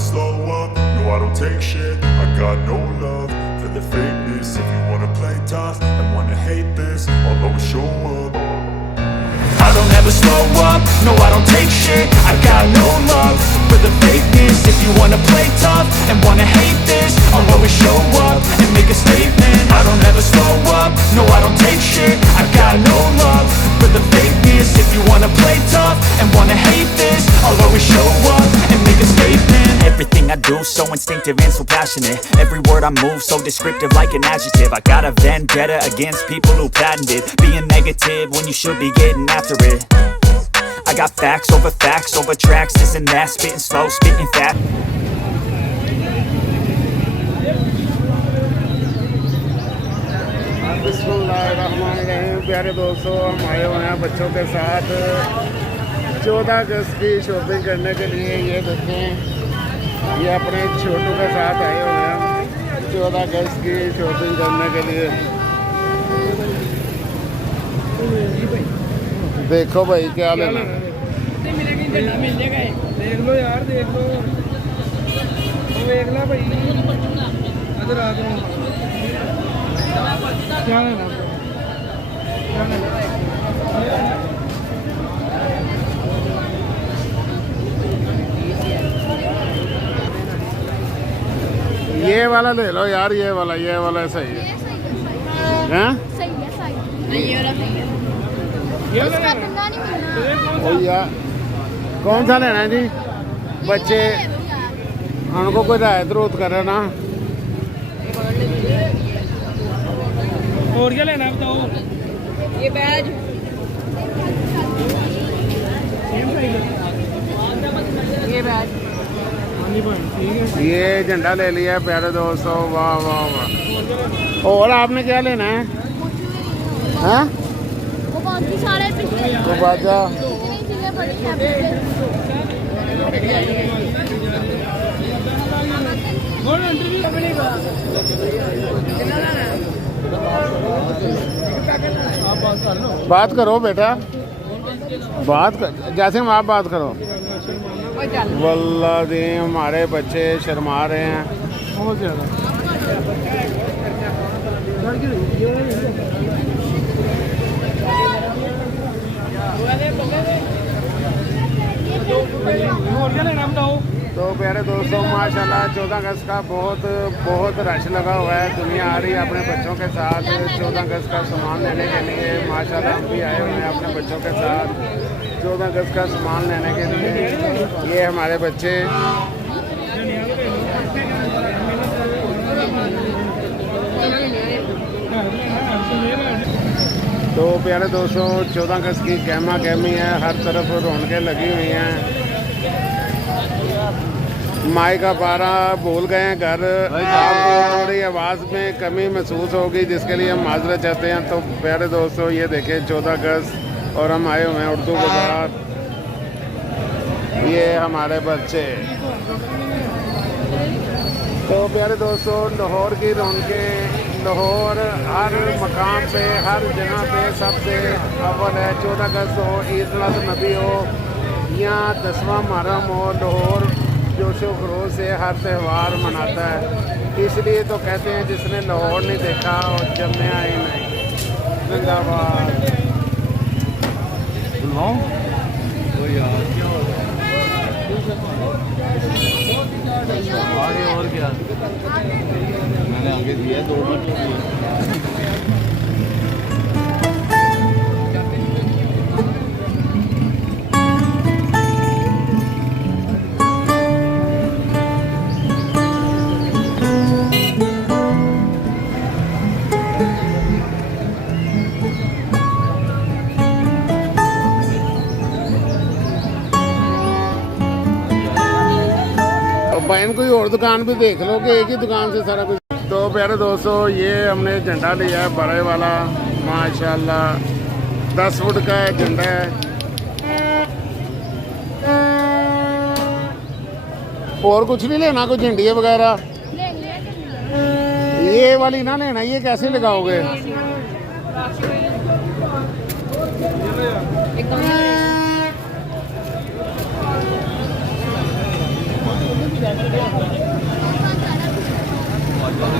slow up, no I don't take shit. I got no love for the fakeness. If you wanna play tough and wanna hate this, I'll always show up. I don't ever slow up, no I don't take shit. I got no love for the fakeness. If you wanna play tough and wanna hate this, I'll always show up and make a statement. I don't ever slow up, no I don't take shit. I got no love for the fakeness. If you wanna play tough and wanna hate this, I'll always show up and make a statement. Everything I do so instinctive and so passionate. Every word I move so descriptive like an adjective. I got a vendetta against people who patented being negative when you should be getting after it. I got facts over tracks, this and that, spitting slow, spitting fat. बिस्मिल्लाहिर्रहमानिर्रहीम। प्यारे दोस्तों, हम आए हुए हैं बच्चों के साथ 14 अगस्त की शॉपिंग करने के लिए। ये देखें, ये अपने छोटू के साथ आए हुए हैं 14 अगस्त की शॉपिंग करने के लिए। देखो भाई क्या लेना है। देख लो यार, देख लो, देख लो भाई। अदर आ गए, क्या लेना क्या लेना? ये वाला ले लो यार, ये वाला सही है। हैं? सही है, सही है। ये वाला सही है। ये इसका ठंडा नहीं मिलना। ओ यार, कौन सा लेना है जी? बच्चे उनको कोई रायत रोत करे ना। और क्या लेना है बताओ? ये बैज ये बैज ये झंडा ले लिया प्यारे दोस्तों। वाह वाह वाह। और आपने क्या लेना है? हाँ? वो कौन सी सारे पिछले तो बाजा इतनी चीजें पड़ी हैं। बात करो बेटा, बात कर, जैसे आप बात करो। वल्लाह दी हमारे बच्चे शर्मा रहे हैं बहुत ज़्यादा। तो प्यारे दोस्तों, माशाल्लाह 14 अगस्त का बहुत रश लगा हुआ है। दुनिया आ रही है अपने बच्चों के साथ 14 अगस्त का सामान लेने के लिए। माशाल्लाह हम भी आए हुए हैं अपने बच्चों के साथ 14 अगस्त का सामान लेने के लिए। ये हमारे बच्चे तो प्यारे दोस्तों, 14 अगस्त की गहमा गहमी है, हर तरफ रौनकें लगी हुई हैं। माई का पारा भूल गए हैं घर। आपको थोड़ी आवाज़ में कमी महसूस होगी, जिसके लिए हम माजरत चाहते हैं। तो प्यारे दोस्तों, ये देखें 14 अगस्त और हम आए हुए हैं उर्दू के साथ। ये हमारे बच्चे। तो प्यारे दोस्तों, लाहौर की रौनकें, लाहौर हर मकाम पे, हर जगह पे सबसे अव्वल है। 14 अगस्त हो, ईद मिलाद नबी हो या 10वां मुहर्रम हो, लाहौर जोशो खरोश से हर त्यौहार मनाता है। इसलिए तो कहते हैं जिसने लाहौर नहीं देखा और जमया ही नहीं। जिंदाबाद। और क्या मैंने आगे दिया 2 मिनट। बहन कोई और दुकान भी देख लो कि एक ही दुकान से सारा कुछ। तो प्यारे दोस्तों, ये हमने झंडा लिया है बड़े वाला, माशाल्लाह 10 फुट का झंडा है। और कुछ नहीं लेना, कोई झंडिया वगैरह? ये वाली ना लेना, ये कैसे लगाओगे?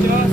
50.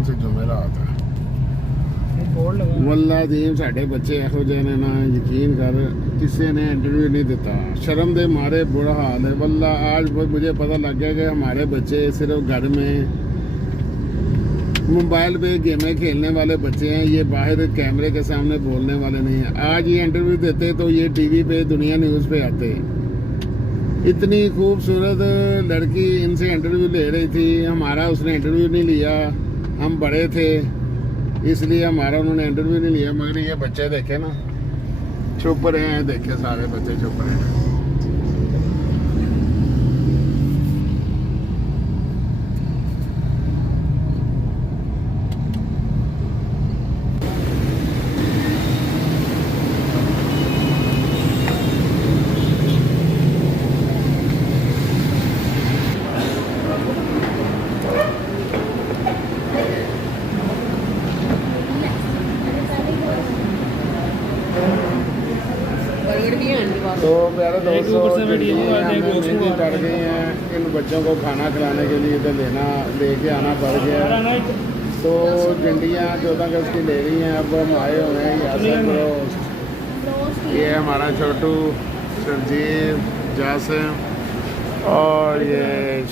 ਕੌਣ ਸੇ ਜੁਮੇਰਾਤ ਹੈ ਬੋਰਡ ਲਗਾ ਵੱਲਾ ਦੀਨ ਸਾਡੇ ਬੱਚੇ ਇਹੋ ਜਿਹੇ ਨੇ ਨਾ ਯਕੀਨ ਕਰ ਕਿਸੇ ने इंटरव्यू नहीं देता शर्म दे मारे बुरा हाल है वल्ला आज मुझे पता लग गया कि हमारे बच्चे सिर्फ घर में मोबाइल पे गेमें खेलने वाले बच्चे हैं ये बाहर कैमरे के सामने बोलने वाले नहीं हैं आज ये इंटरव्यू देते तो ये टीवी पे दुनिया न्यूज़ पे आते इतनी खूबसूरत लड़की इनसे इंटरव्यू ले रही थी हमारा उसने इंटरव्यू नहीं लिया हम बड़े थे इसलिए हमारा उन्होंने इंटरव्यू नहीं लिया मगर ये बच्चे देखे ना चुप रहे हैं देखे सारे बच्चे चुप रहे हैं बर्गर भी हैं इनके पास तो प्यारे दोस्तों ऊपर से वीडियो जल्दी आते हैं, हमें गोश्त मेहंदी आते पड़ हैं। गई हैं इन बच्चों को खाना खिलाने के लिए तो लेके आना पड़ गया तो भिंडियाँ 14 अगस्त की ले रही हैं अब हम आए हुए हैं यासर ब्रोस्ट ये हमारा छोटू सरजीव जासिम और ये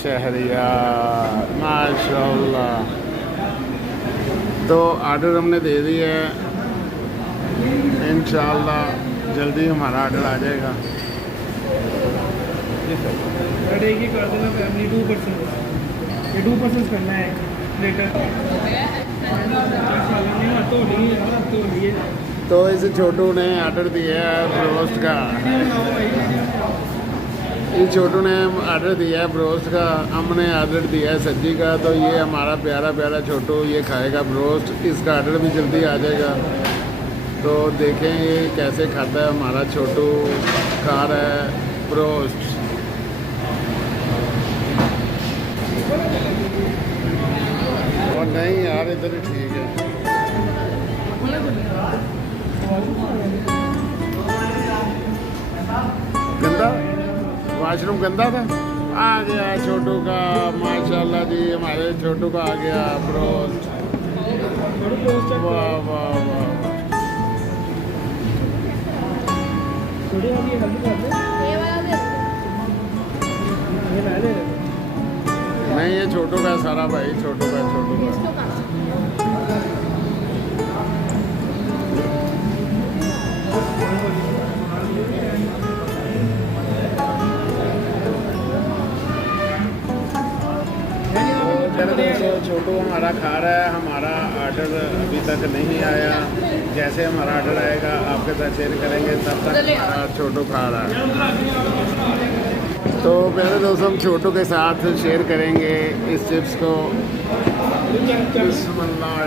शहरियार माशाल्लाह तो आर्डर हमने दे दिया है इंशाल्लाह जल्दी हमारा आर्डर आ जाएगा एक ही कर देना फैमिली 2% ये 2% करना है लेटर तो लिए तो इस छोटू ने आर्डर दिया है ब्रोस्ट का इस छोटू ने आर्डर दिया है ब्रोस्ट का हमने आर्डर दिया है सब्जी का तो ये हमारा प्यारा प्यारा छोटू ये खाएगा ब्रोस्ट इसका आर्डर भी जल्दी आ जाएगा तो देखें ये कैसे खाता है हमारा छोटू खा रहा है ब्रोस्ट और नहीं यार इधर ही ठीक है गंदा वाशरूम गंदा था आ गया छोटू का माशाल्लाह जी हमारे छोटू का आ गया ब्रोस्ट वाह वाह वाह थोड़ी वाली हल्दी कर दे ये वाला दे ये ला ले नहीं ये छोटू का सारा भाई छोटू का इसको कहाँ छोटू हमारा खा रहा है हमारा आर्डर अभी तक नहीं आया जैसे हमारा आर्डर आएगा आपके साथ शेयर करेंगे तब तक हमारा छोटू खा रहा है तो पहले दोस्तों हम छोटू के साथ शेयर करेंगे इस चिप्स को बिस्मिल्लाह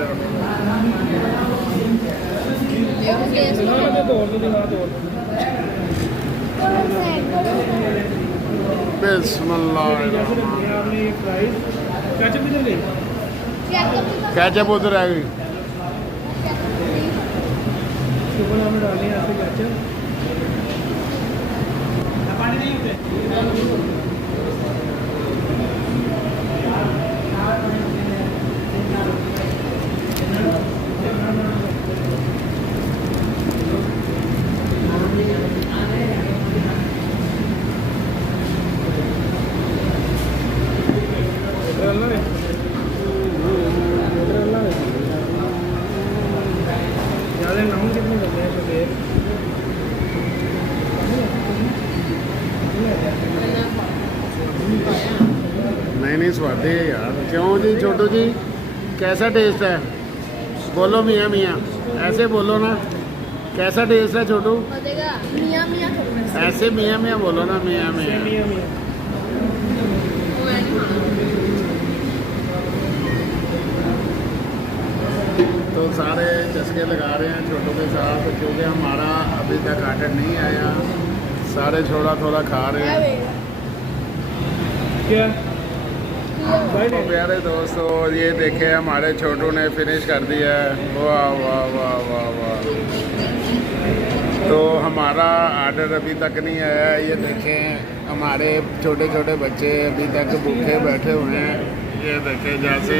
बिस्मिल्लाह आपने ये फ्राइज कैचअप भी ले कैचअप उधर आ गई सुबह हमने डाले यहाँ पे कैचअप पानी नहीं होते ज़्यादा नाम कितने करते हैं तो देर नहीं स्वादी है यार क्यों जी छोटू जी कैसा टेस्ट है बोलो मियाँ मियाँ ऐसे बोलो ना कैसा टेस्ट है छोटू देगा मियाँ मियाँ करो ऐसे मियाँ मियाँ बोलो ना मियाँ मियाँ मियाँ मियाँ तो सारे चस्के लगा रहे हैं छोटू के साथ क्योंकि हमारा अभी तक आर्डर नहीं आया सारे थोड़ा थोड़ा खा रहे हैं क्या तो प्यारे दोस्तों ये देखे हमारे छोटू ने फिनिश कर दिया है वाह वाह वाह वाह वाह तो हमारा आर्डर अभी तक नहीं आया है ये देखें हमारे छोटे छोटे बच्चे अभी तक भूखे बैठे हुए हैं ये देखें जैसे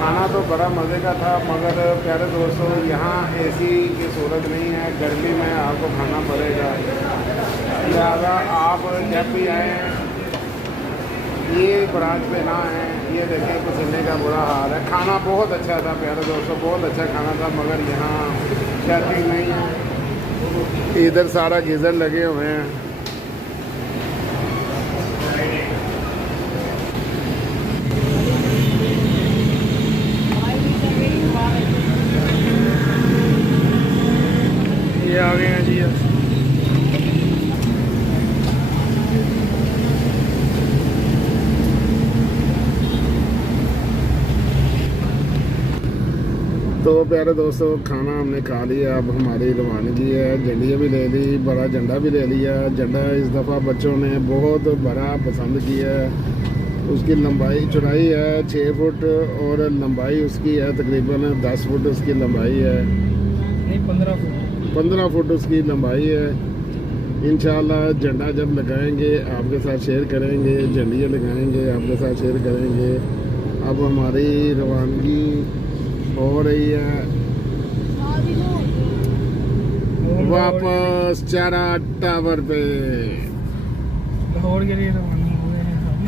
खाना तो बड़ा मज़े का था, मगर प्यारे दोस्तों यहाँ एसी की सूरत नहीं है, गर्मी में आपको खाना पड़ेगा। लिहाजा आप जब भी आएँ ये ब्रांच पे ना आए। ये देखें पसीने का बुरा हाल है। खाना बहुत अच्छा था प्यारे दोस्तों, बहुत अच्छा खाना था, मगर यहाँ सेटिंग नहीं है। इधर सारा गीज़र लगे हुए हैं। ये आ गए हैं जी। तो प्यारे दोस्तों खाना हमने खा लिया, अब हमारी रवानगी है। झंडियाँ भी ले ली, बड़ा झंडा भी ले लिया। झंडा इस दफ़ा बच्चों ने बहुत बड़ा पसंद किया है। उसकी लंबाई चौड़ाई है 6 फुट और लंबाई उसकी है तकरीबन 10 फुट उसकी लंबाई है। नहीं 15 फुट उसकी लंबाई है। इंशाल्लाह झंडा जब लगाएंगे आपके साथ शेयर करेंगे, झंडियाँ लगाएंगे आपके साथ शेयर करेंगे। अब हमारी रवानगी हो रही है वापस चारा टावर पे। लाहौर के लिए रवाना हो गए हैं हम।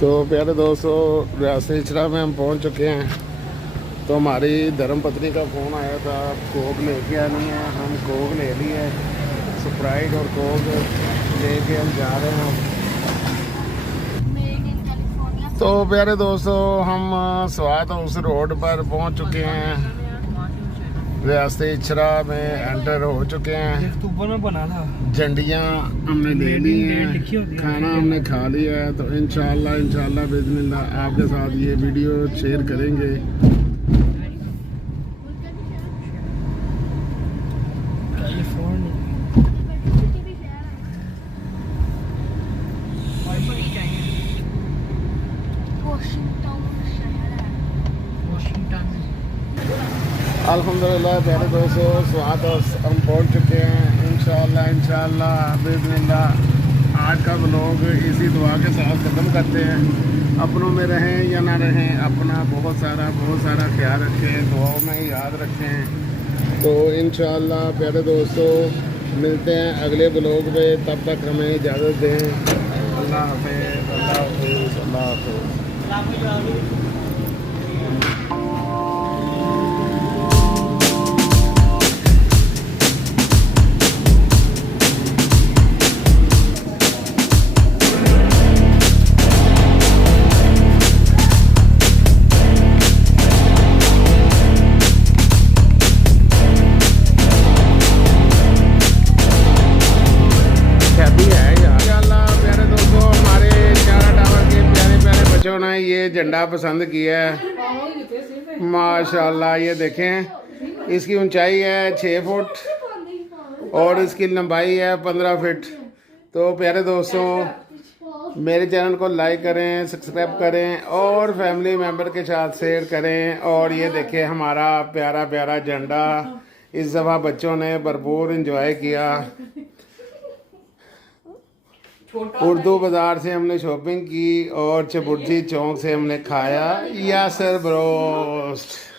तो प्यारे दोस्तों रियासत इचरा में हम पहुंच चुके हैं। तो हमारी धर्मपत्नी का फ़ोन आया था, कोक लेके आनी है। हम कोक ले ली है, स्प्राइट और कोक लेके हम जा रहे हैं। तो प्यारे दोस्तों हम स्वात हाउस रोड पर पहुंच चुके हैं, रियासत इचरा में एंटर हो चुके हैं। अक्टूबर में बना था। झंडियाँ हमने ले ली हैं, खाना हमने खा लिया है। तो इंशाल्लाह बिस्मिल्लाह आपके साथ ये वीडियो शेयर करेंगे। अल्हम्दुलिल्लाह प्यारे दोस्तों स्वाद हम पहुंच चुके हैं। इंशाल्लाह बिस्मिल्लाह आज का व्लॉग इसी दुआ के साथ ख़त्म करते हैं। अपनों में रहें या ना रहें, अपना बहुत सारा ख्याल रखें, दुआओं में याद रखें। तो इंशाल्लाह प्यारे दोस्तों मिलते हैं अगले व्लॉग में, तब तक हमें इजाज़त दें। अल्लाह हाफ़िज़, अल्लाह हाफ़िज़, अल्लाह हाफ़िज़। ये झंडा पसंद किया है माशाल्लाह। ये देखें इसकी ऊंचाई है 6 फुट और इसकी लंबाई है 15 फीट। तो प्यारे दोस्तों मेरे चैनल को लाइक करें, सब्सक्राइब करें और फैमिली मेम्बर के साथ शेयर करें। और ये देखें हमारा प्यारा झंडा, इस दफ़ा बच्चों ने भरपूर एंजॉय किया। उर्दू बाज़ार से हमने शॉपिंग की और चबुर्जी चौक से हमने खाया यासर ब्रोस्ट।